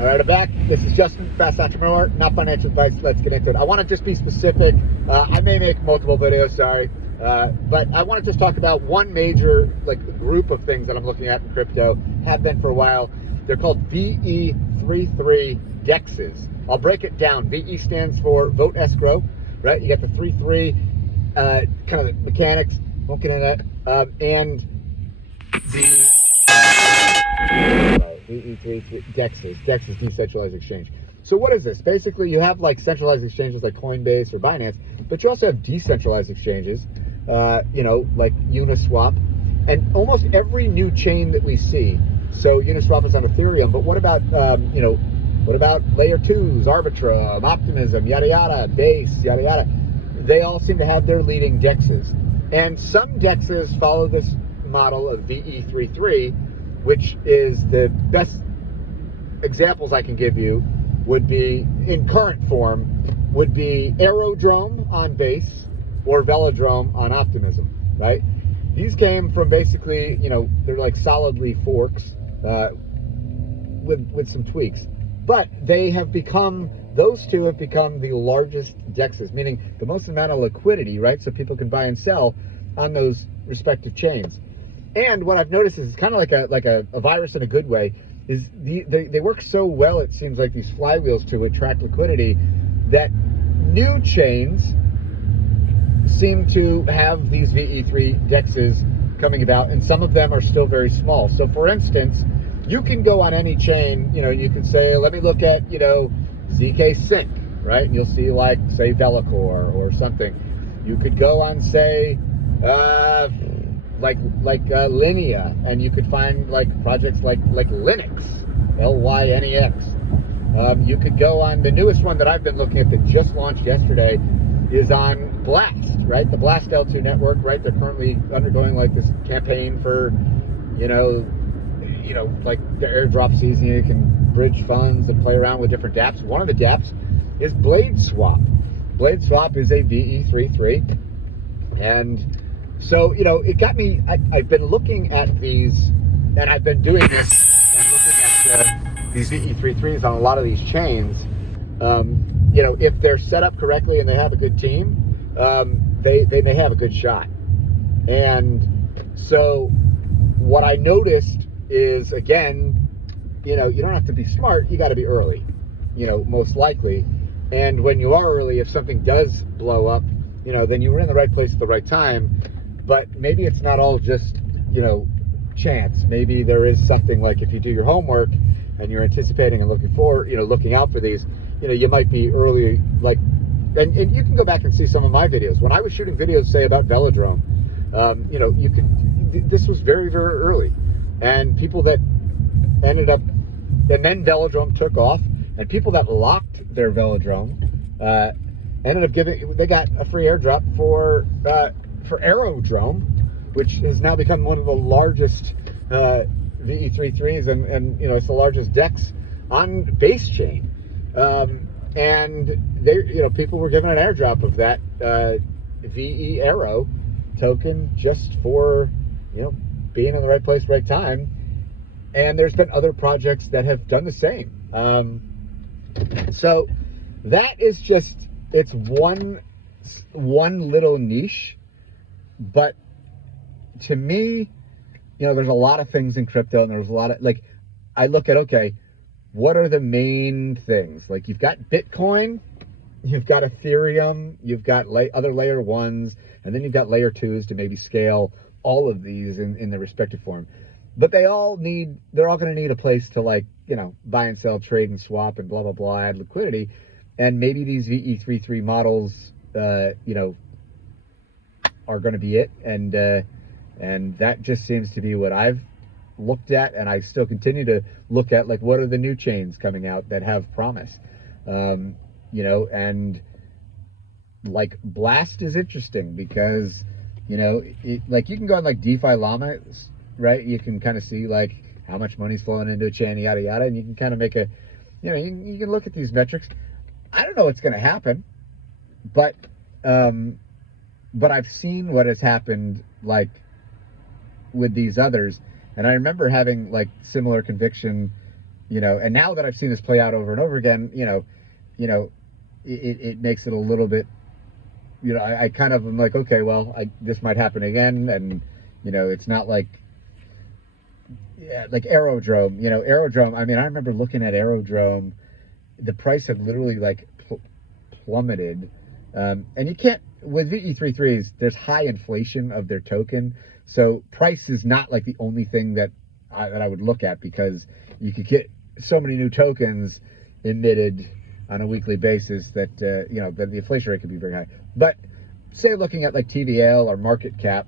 All right, I'm back. This is Justin, Fast Entrepreneur, not financial advice. Let's get into it. I want to just be specific. I may make multiple videos, sorry. But I want to just talk about one major group of things that I'm looking at in crypto, have been for a while. They're called VE3 Dexes. I'll break it down. VE stands for vote escrow, right? You got the 3-3 kind of the mechanics, won't get into that. And the Dexes, decentralized exchange. So what is this? Basically, you have like centralized exchanges like Coinbase or Binance, but you also have decentralized exchanges, like Uniswap, and almost every new chain that we see. So Uniswap is on Ethereum, but what about what about layer 2s, Arbitrum, Optimism, yada yada, Base, yada yada? They all seem to have their leading Dexes, and some Dexes follow this model of VE3, which is the best examples I can give you would be, in current form, would be Aerodrome on Base or Velodrome on Optimism, right? These came from basically, they're like solidly forks with some tweaks. But they have become, those two have become the largest Dexes, meaning the most amount of liquidity, right? So people can buy and sell on those respective chains. And what I've noticed is it's kind of like a virus in a good way, is they work so well, it seems like, these flywheels to attract liquidity, that new chains seem to have these VE3 Dexes coming about, and some of them are still very small. So for instance, you can go on any chain, you can say, let me look at, ZKsync, right? And you'll see like, say, Velocore or something. You could go on, say, Linea, and you could find like projects like Linux, LYNEX. You could go on, the newest one that I've been looking at that just launched yesterday is on Blast, right? The Blast L2 network, right? They're currently undergoing like this campaign for, like the AIRDROPS season. You can bridge funds and play around with different dApps. One of the dApps is BladeSwap. BladeSwap is a VE3, and so, it got me, I've been looking at these, and I've been doing this, and looking at these VE3s on a lot of these chains. If they're set up correctly and they have a good team, they may have a good shot. And so what I noticed is, again, you don't have to be smart, you got to be early, most likely. And when you are early, if something does blow up, then you were in the right place at the right time. But maybe it's not all just, chance. Maybe there is something, like if you do your homework and you're anticipating and looking out for these, you might be early, and you can go back and see some of my videos. When I was shooting videos, say, about Velodrome, this was very, very early. And people that ended up, and then Velodrome took off, and people that locked their Velodrome ended up they got a free airdrop for Aerodrome, which has now become one of the largest VE3s, and it's the largest DEX on BASECHAIN. And they, people were given an airdrop of that VE Aero token just for, being in the right place, right time. And there's been other projects that have done the same. So that is just, it's one little niche. But to me, there's a lot of things in crypto, and there's a lot of, I look at, okay, what are the main things? Like, you've got Bitcoin, you've got Ethereum, you've got other layer 1s, and then you've got layer 2s to maybe scale all of these in their respective form. But they're all going to need a place to, buy and sell, trade and swap and blah, blah, blah, add liquidity. And maybe these VE3 models, are going to be it, and that just seems to be what I've looked at, and I still continue to look at, what are the new chains coming out that have promise, and Blast is interesting because you can go on DeFi Llama, right? You can kind of see how much money's flowing into a chain, yada yada, and you can kind of make a, you can look at these metrics. I don't know what's going to happen, but I've seen what has happened, with these others, and I remember having similar conviction you know, and now that I've seen this play out over and over again, it makes it a little bit, I kind of am like, okay, well, this might happen again, and it's not like, yeah, like Aerodrome, Aerodrome. I mean, I remember looking at Aerodrome, the price had literally like plummeted, and you can't with VE3/3s. There's high inflation of their token, so price is not like the only thing that I would look at, because you could get so many new tokens emitted on a weekly basis that that the inflation rate could be very high. But say looking at like TVL or market cap,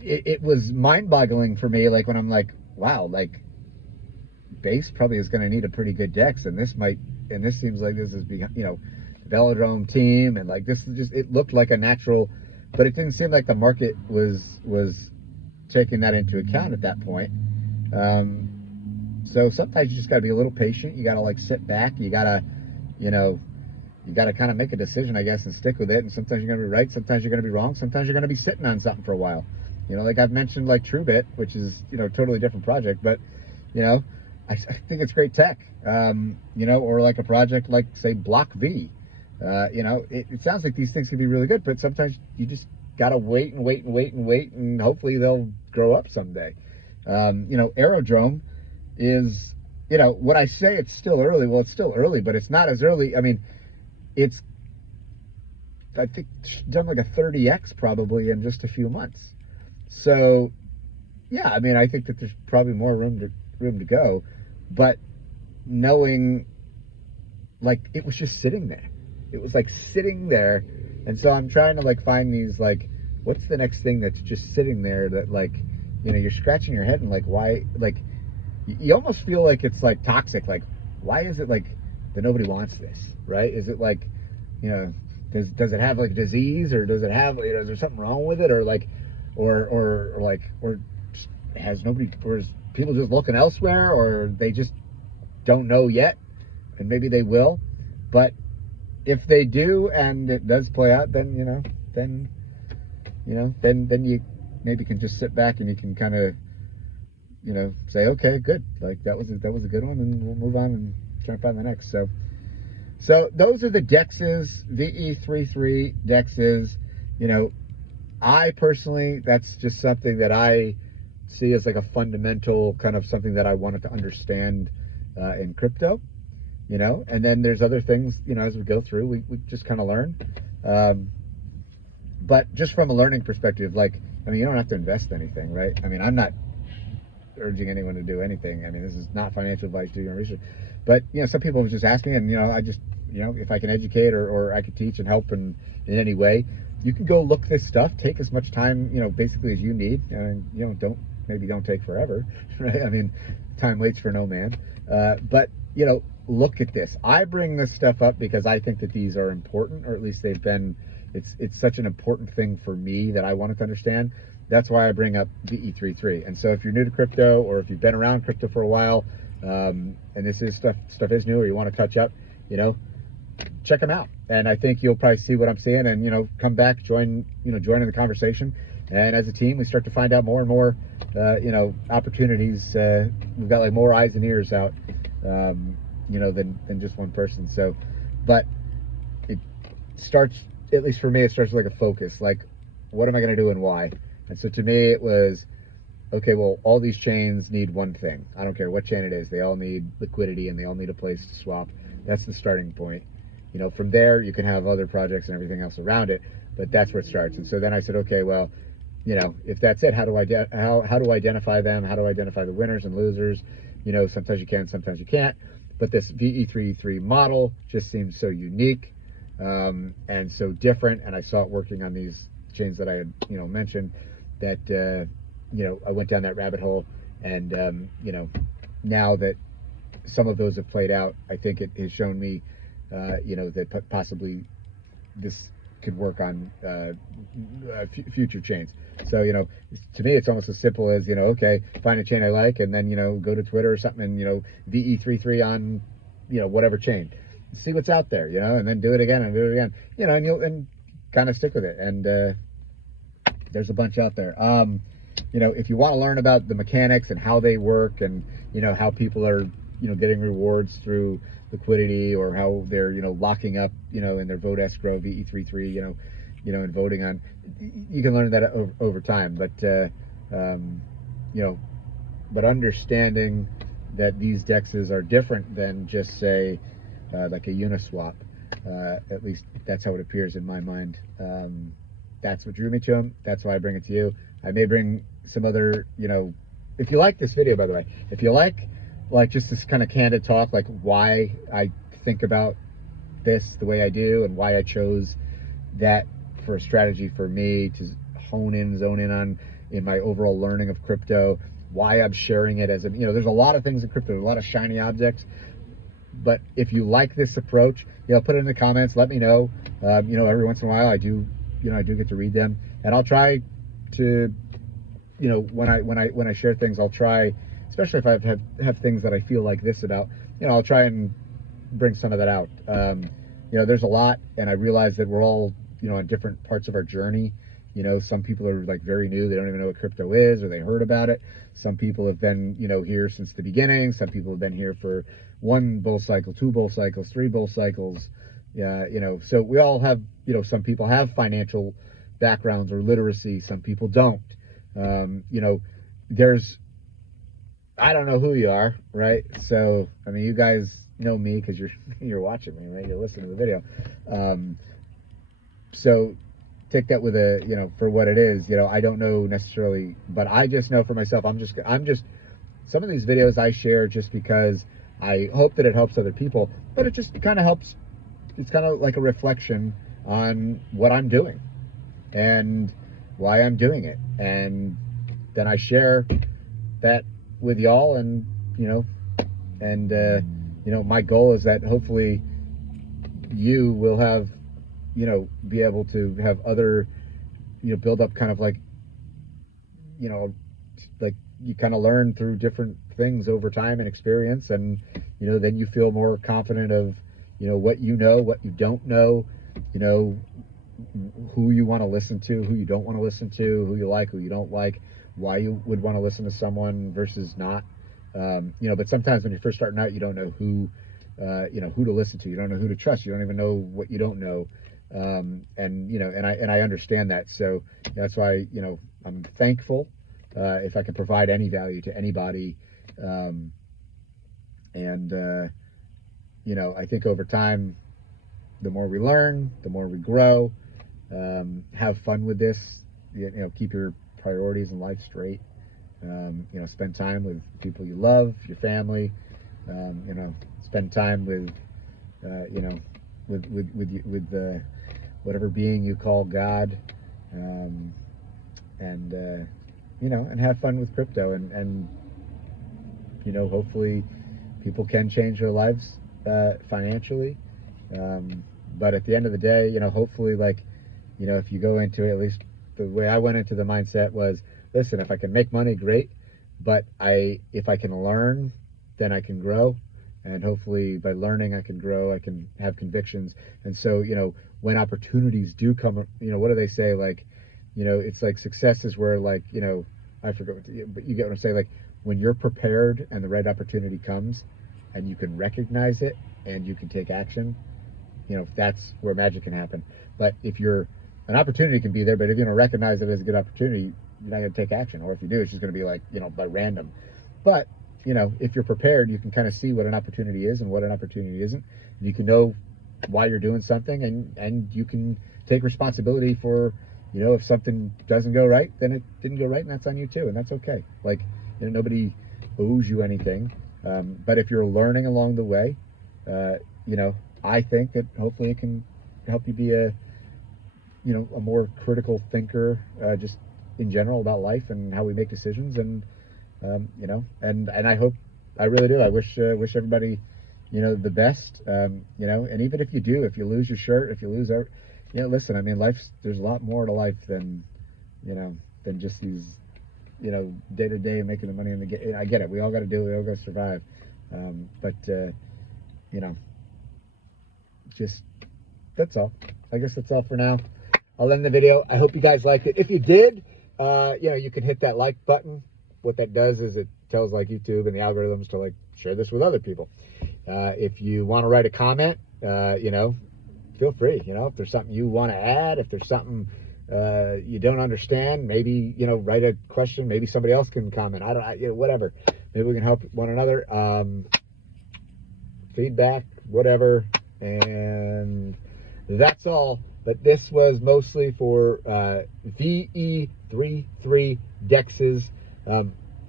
it was mind-boggling for me, like when I'm like, wow, like Base probably is going to need a pretty good Dex, and this seems like this is the Velodrome team, and like this is just, it looked like a natural, but it didn't seem like the market was taking that into account at that point. So sometimes you just got to be a little patient. You got to like sit back. You got to, you got to kind of make a decision, I guess, and stick with it. And sometimes you're going to be right. Sometimes you're going to be wrong. Sometimes you're going to be sitting on something for a while. Like I've mentioned, like TRUEBIT, which is, totally different project, but, I think it's great tech, or like a project like, say, Block V. It sounds like these things can be really good, but sometimes you just got to wait and wait and wait and wait, and hopefully they'll grow up someday. Aerodrome is, when I say it's still early, well, it's still early, but it's not as early. I mean, it's, I think, done like a 30x probably in just a few months. So, yeah, I mean, I think that there's probably more room to go, but knowing, like, it was just sitting there. It was like sitting there, and so I'm trying to like find these, like, what's the next thing that's just sitting there that, like, you're scratching your head and like, why, like, you almost feel like it's like toxic. Like, why is it like that nobody wants this, right? Is it like, does it have like disease, or does it have, is there something wrong with it, or like, or has nobody, or is people just looking elsewhere, or they just don't know yet, and maybe they will. But if they do and it does play out, then then you maybe can just sit back and you can kind of say, okay, good, like that was a good one, and we'll move on and try to find the next. So those are the Dexes, VE3/3 Dexes. I personally, that's just something that I see as like a fundamental kind of something that I wanted to understand in crypto, and then there's other things, as we go through, we just kind of learn. But just from a learning perspective, like, I mean, you don't have to invest anything, right? I mean, I'm not urging anyone to do anything. I mean, this is not financial advice, do your own research. But, some people just ask me, and, I just, if I can educate or I could teach and help in any way, you can go look this stuff, take as much time, basically as you need, and, don't take forever, right? I mean, time waits for no man. But, look at this. I bring this stuff up because I think that these are important, or at least they've been, it's such an important thing for me that I wanted to understand. That's why I bring up VE3/3. And so if you're new to crypto, or if you've been around crypto for a while, and this is stuff is new, or you want to catch up, check them out. And I think you'll probably see what I'm seeing, and, come back, join in the conversation. And as a team, we start to find out more and more, opportunities. We've got like more eyes and ears out, than just one person. So, but it starts, at least for me, it starts with like a focus, like, what am I going to do and why? And so to me, it was, okay, well, all these chains need one thing. I don't care what chain it is. They all need liquidity, and they all need a place to swap. That's the starting point. From there, you can have other projects and everything else around it, but that's where it starts. And so then I said, okay, well, if that's it, how do I identify them? How do I identify the winners and losers? Sometimes you can, sometimes you can't. But this VE3/3 model just seems so unique, and so different. And I saw it working on these chains that I had, mentioned, that, I went down that rabbit hole. And, now that some of those have played out, I think it has shown me, that possibly this could work on future chains. So, to me, it's almost as simple as, okay, find a chain I like, and then, go to Twitter or something, and, VE3/3 on, whatever chain. See what's out there, and then do it again and do it again, and you'll kind of stick with it. And there's a bunch out there. you know, if you want to learn about the mechanics and how they work, and, you know, how people are, you know, getting rewards through liquidity, or how they're, you know, locking up, you know, in their vote escrow ve3, you know, and voting on, you can learn that over time. But, you know, but understanding that these dexes are different than just, say, like a Uniswap, at least that's how it appears in my mind. That's what drew me to them. That's why I bring it to you. I may bring some other, you know, if you like this video, by the way, if you like just this kind of candid talk, like why I think about this the way I do, and why I chose that for a strategy for me to zone in on in my overall learning of crypto, why I'm sharing it as a, you know, there's a lot of things in crypto, a lot of shiny objects. But if you like this approach, you know, put it in the comments, let me know. You know, every once in a while I do get to read them, and I'll try to, you know, when I share things, I'll try, especially if I have things that I feel like this about, you know, I'll try and bring some of that out. You know, there's a lot, and I realize that we're all, you know, on different parts of our journey. You know, some people are like very new, they don't even know what crypto is, or they heard about it. Some people have been, you know, here since the beginning. Some people have been here for 1 bull cycle, 2 bull cycles, 3 bull cycles. Yeah, you know, so we all have, you know, some people have financial backgrounds or literacy, some people don't. You know, I don't know who you are, right? So, I mean, you guys know me because you're watching me, right? You're listening to the video. So take that with a, you know, for what it is. You know, I don't know necessarily, but I just know for myself, I'm just some of these videos I share just because I hope that it helps other people, but it just kind of helps. It's kind of like a reflection on what I'm doing and why I'm doing it. And then I share that with y'all, and, you know, my goal is that hopefully you will have, you know, be able to have other, you know, build up kind of like, you know, like you kind of learn through different things over time and experience, and, you know, then you feel more confident of, you know, what you know, what you don't know, you know, who you want to listen to, who you don't want to listen to, who you like, who you don't like, why you would want to listen to someone versus not. You know, but sometimes when you're first starting out, you don't know who, you know, who to listen to. You don't know who to trust. You don't even know what you don't know. And, you know, and I understand that. So that's why, you know, I'm thankful if I can provide any value to anybody. You know, I think over time, the more we learn, the more we grow. Have fun with this. You know, keep your priorities in life straight. You know, spend time with people you love, your family. You know, spend time with, you know, with whatever being you call God, you know, and have fun with crypto, and you know, hopefully people can change their lives financially. But at the end of the day, you know, hopefully, like, you know, if you go into it, at least the way I went into the mindset was, listen, if I can make money, great. But if I can learn, then I can grow. And hopefully by learning, I can grow, I can have convictions. And so, you know, when opportunities do come, you know, what do they say? Like, you know, it's like success is where, like, you know, I forget but you get what I'm saying? Like, when you're prepared and the right opportunity comes and you can recognize it and you can take action, you know, that's where magic can happen. But if an opportunity can be there, but if you don't recognize it as a good opportunity, you're not going to take action. Or if you do, it's just going to be like, you know, by random. But, you know, if you're prepared, you can kind of see what an opportunity is and what an opportunity isn't. You can know why you're doing something, and you can take responsibility for, you know, if something doesn't go right, then it didn't go right, and that's on you too, and that's okay. Like, you know, nobody owes you anything. But if you're learning along the way, you know, I think that hopefully it can help you be a more critical thinker, just in general about life and how we make decisions. And you know, and I hope, I really do, I wish everybody, you know, the best. You know, and even if you lose your shirt, if you lose you know, listen, I mean, there's a lot more to life than, you know, than just these, you know, day to day making the money in the game. I get it, we all got to do it, we all got to survive. But you know, just, that's all. I guess that's all for now. I'll end the video. I hope you guys liked it. If you did, you know, you can hit that like button. What that does is it tells like YouTube and the algorithms to like share this with other people. If you want to write a comment, you know, feel free. You know, if there's something you want to add, if there's something you don't understand, maybe, you know, write a question. Maybe somebody else can comment. You know, whatever. Maybe we can help one another. Feedback, whatever. And that's all. But this was mostly for VE3 Dexes.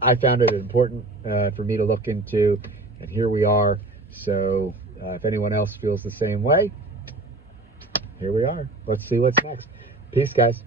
I found it important for me to look into, and here we are. So if anyone else feels the same way, here we are. Let's see what's next. Peace, guys.